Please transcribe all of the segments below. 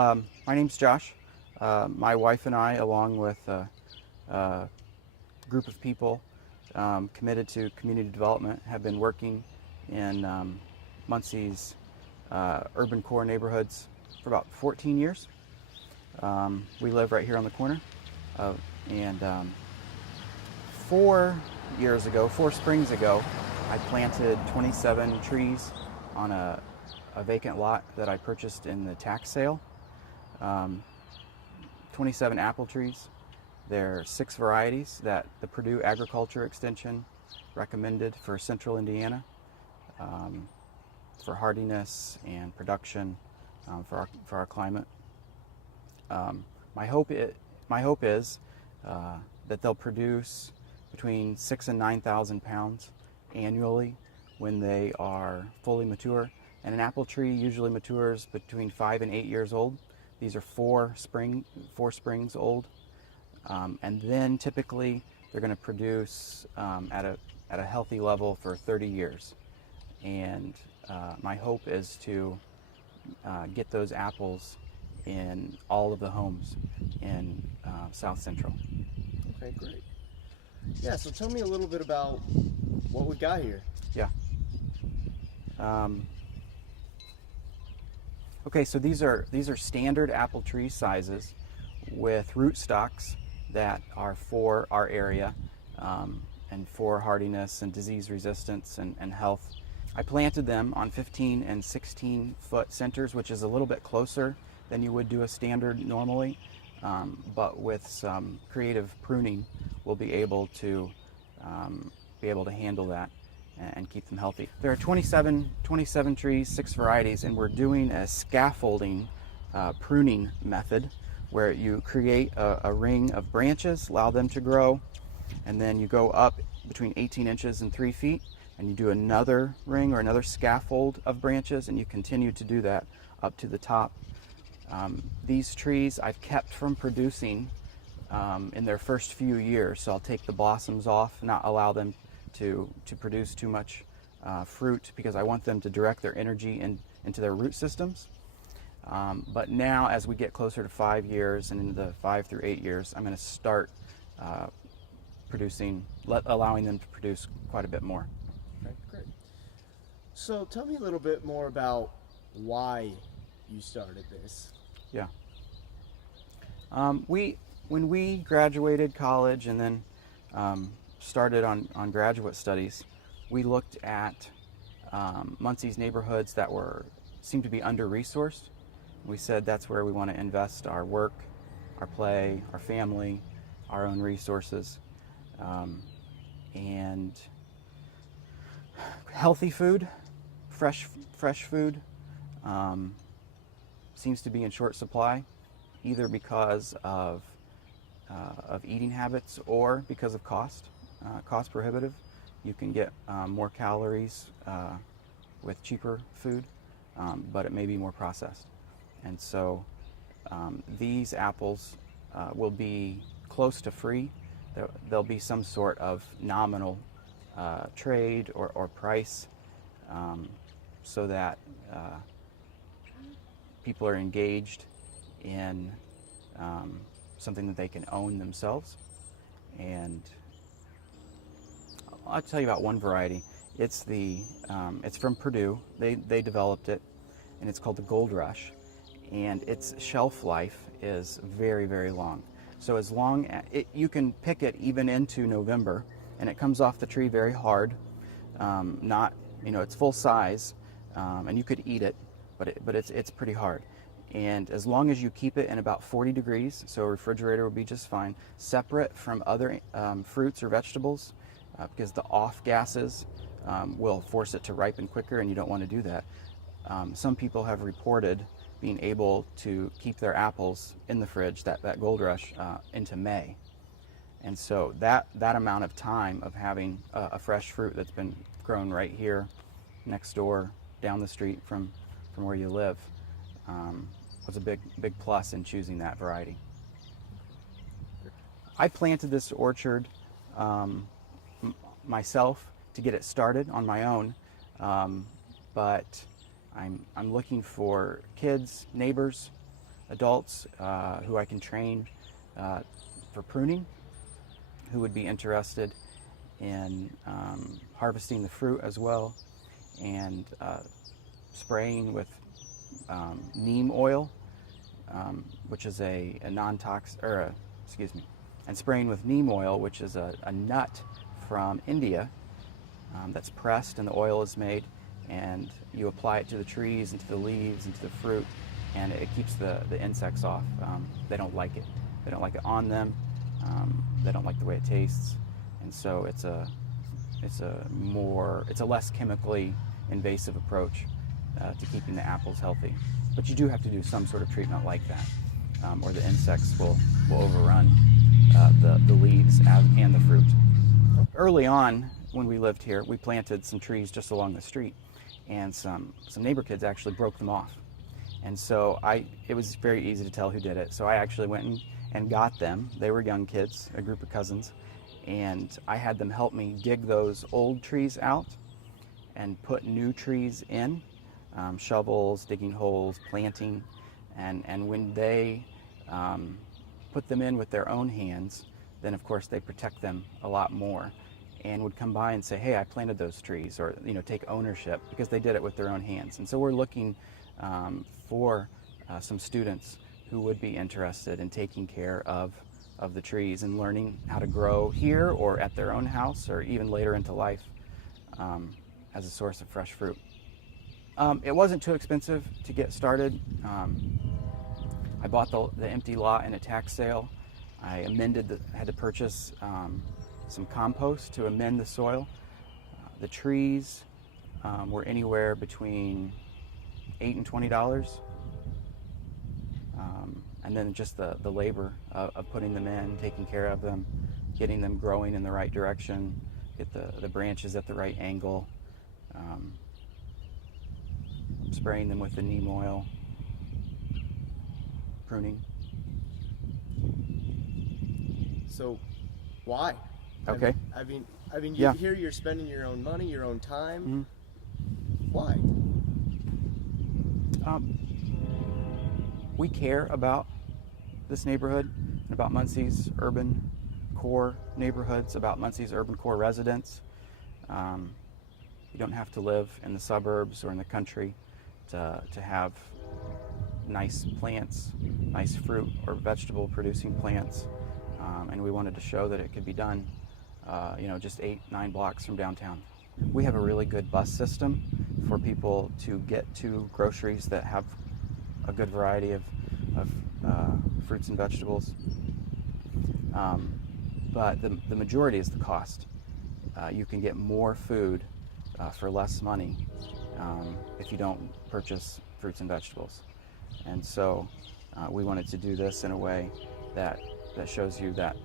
My name's Josh. My wife and I, along with a group of people committed to community development, have been working in Muncie's urban core neighborhoods for about 14 years. We live right here on the corner, and 4 springs ago, I planted 27 trees on a vacant lot that I purchased in the tax sale. 27 apple trees. There are 6 varieties that the Purdue Agriculture Extension recommended for central Indiana, for hardiness and production, for our climate. My hope is that they'll produce between 6,000 and 9,000 pounds annually when they are fully mature. And an apple tree usually matures between 5 and 8 years old. These are 4 springs old, and then typically they're going to produce at a healthy level for 30 years. And my hope is to get those apples in all of the homes in South Central. Okay, great. Yeah, so tell me a little bit about what we got here. Yeah. Okay, so these are standard apple tree sizes with rootstocks that are for our area and for hardiness and disease resistance and health. I planted them on 15 and 16 foot centers, which is a little bit closer than you would do a standard normally, but with some creative pruning, we'll be able to handle that and keep them healthy. There are 27 trees, 6 varieties, and we're doing a scaffolding pruning method where you create a ring of branches, allow them to grow, and then you go up between 18 inches and 3 feet, and you do another ring or another scaffold of branches, and you continue to do that up to the top. These trees I've kept from producing in their first few years, so I'll take the blossoms off, not allow them to produce too much fruit, because I want them to direct their energy into their root systems. But now, as we get closer to 5 years and into the 5 through 8 years, I'm going to start allowing them to produce quite a bit more. Okay, great. So tell me a little bit more about why you started this. Yeah. When we graduated college and then started on graduate studies, we looked at Muncie's neighborhoods that seemed to be under-resourced. We said that's where we want to invest our work, our play, our family, our own resources. And healthy food, fresh food, seems to be in short supply, either because of eating habits or because of cost prohibitive. You can get more calories with cheaper food, but it may be more processed. And so these apples will be close to free. There'll be some sort of nominal trade or price, so that people are engaged in something that they can own themselves. And I'll tell you about one variety. It's from Purdue. They developed it, and it's called the Gold Rush. And its shelf life is very, very long. So as long as you can pick it even into November, and it comes off the tree very hard. It's full size, and you could eat it, but it's pretty hard. And as long as you keep it in about 40 degrees, so a refrigerator will be just fine, separate from other fruits or vegetables, because the off gases will force it to ripen quicker, and you don't want to do that. Some people have reported being able to keep their apples in the fridge, that Gold Rush, into May. And so that amount of time of having a fresh fruit that's been grown right here next door, down the street from where you live, was a big plus in choosing that variety. I planted this orchard myself to get it started on my own, but I'm looking for kids, neighbors, adults who I can train for pruning, who would be interested in harvesting the fruit as well, and spraying with neem oil, which is a non-toxic, and spraying with neem oil, which is a nut from India that's pressed and the oil is made, and you apply it to the trees and to the leaves and to the fruit, and it keeps the insects off. They don't like it. They don't like it on them. They don't like the way it tastes, and so it's a less chemically invasive approach to keeping the apples healthy. But you do have to do some sort of treatment like that, or the insects will overrun the leaves and the fruit. Early on, when we lived here, we planted some trees just along the street, and some neighbor kids actually broke them off. And so it was very easy to tell who did it. So I actually went and got them. They were young kids, a group of cousins, and I had them help me dig those old trees out and put new trees in, shovels, digging holes, planting, and when they put them in with their own hands, then of course they protect them a lot more, and would come by and say, hey, I planted those trees, or take ownership, because they did it with their own hands. And so we're looking for some students who would be interested in taking care of the trees and learning how to grow here or at their own house, or even later into life as a source of fresh fruit. It wasn't too expensive to get started. I bought the empty lot in a tax sale. I had to purchase some compost to amend the soil. The trees were anywhere between $8 and $20. And then just the labor of putting them in, taking care of them, getting them growing in the right direction, get the branches at the right angle, spraying them with the neem oil, pruning. So, why? Okay. I mean, Yeah. here you're spending your own money, your own time. Mm-hmm. Why? We care about this neighborhood and about Muncie's urban core neighborhoods, about Muncie's urban core residents. You don't have to live in the suburbs or in the country to have nice plants, nice fruit or vegetable producing plants. And we wanted to show that it could be done, just 8-9 blocks from downtown. We have a really good bus system for people to get to groceries that have a good variety of fruits and vegetables. But the majority is the cost. You can get more food for less money if you don't purchase fruits and vegetables. And so we wanted to do this in a way that shows you that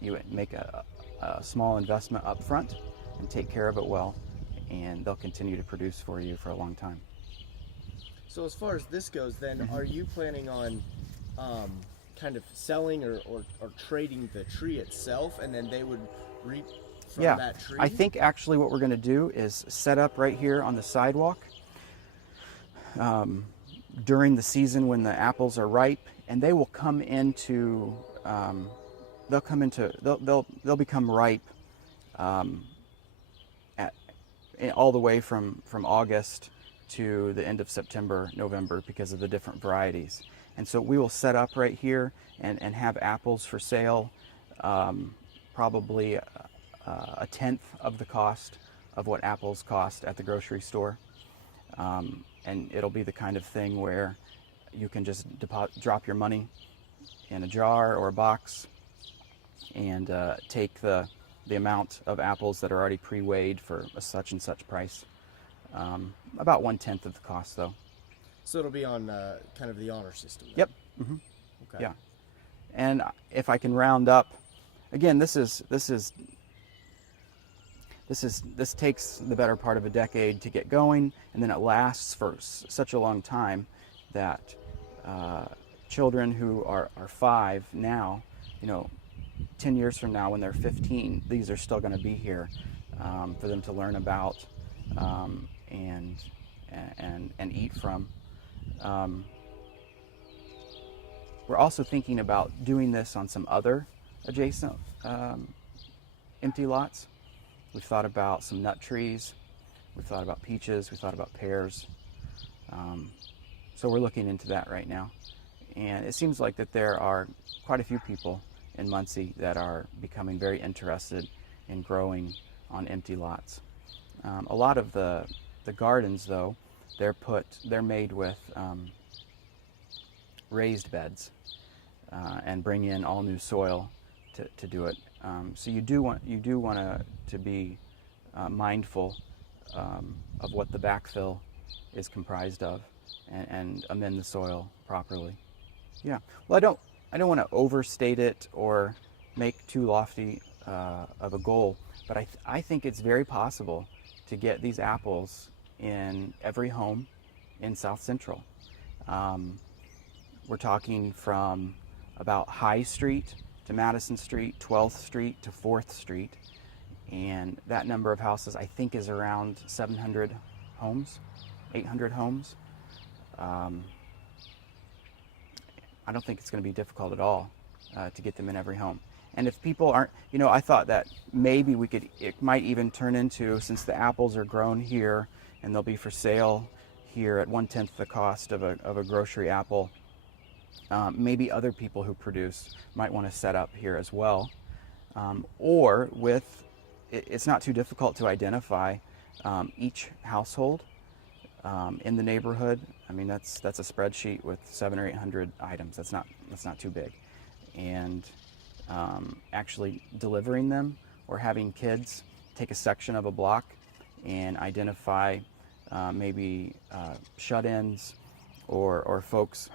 you make a small investment up front and take care of it well, and they'll continue to produce for you for a long time. So as far as this goes, then, are you planning on kind of selling or trading the tree itself, and then they would reap from that tree? I think actually what we're going to do is set up right here on the sidewalk during the season when the apples are ripe, and they will come into they'll become ripe all the way from August to the end of September, November, because of the different varieties. And so we will set up right here and have apples for sale, probably a tenth of the cost of what apples cost at the grocery store. And it'll be the kind of thing where you can just drop your money in a jar or a box and take the amount of apples that are already pre-weighed for a such and such price. About 1/10 of the cost, though. So it'll be on kind of the honor system then? Yep. Mm-hmm. Okay. Yeah. And if I can round up, again, this takes the better part of a decade to get going, and then it lasts for such a long time that children who are 5 now, 10 years from now when they're 15, these are still going to be here for them to learn about and eat from. we're also thinking about doing this on some other adjacent empty lots. We've thought about some nut trees, we've thought about peaches, we've thought about pears. So we're looking into that right now. And it seems like that there are quite a few people in Muncie that are becoming very interested in growing on empty lots. A lot of the gardens, though, they're made with raised beds and bring in all new soil to do it. So you do want to be mindful of what the backfill is comprised of, and amend the soil properly. Yeah. Well, I don't want to overstate it or make too lofty of a goal, but I think it's very possible to get these apples in every home in South Central. We're talking from about High Street to Madison Street, 12th Street to 4th Street, and that number of houses I think is around 700 homes, 800 homes. I don't think it's going to be difficult at all to get them in every home. And if people aren't, I thought that maybe it might even turn into, since the apples are grown here and they'll be for sale here at 1/10 the cost of a grocery apple, maybe other people who produce might want to set up here as well. Or it's not too difficult to identify each household in the neighborhood. I mean, that's a spreadsheet with 700 or 800 items. That's not too big. And actually delivering them, or having kids take a section of a block and identify maybe shut-ins or folks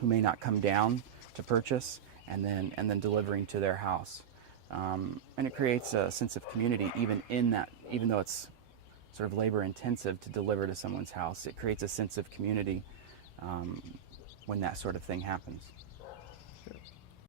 who may not come down to purchase, and then delivering to their house. And it creates a sense of community even though it's sort of labor intensive to deliver to someone's house. It creates a sense of community when that sort of thing happens. Sure.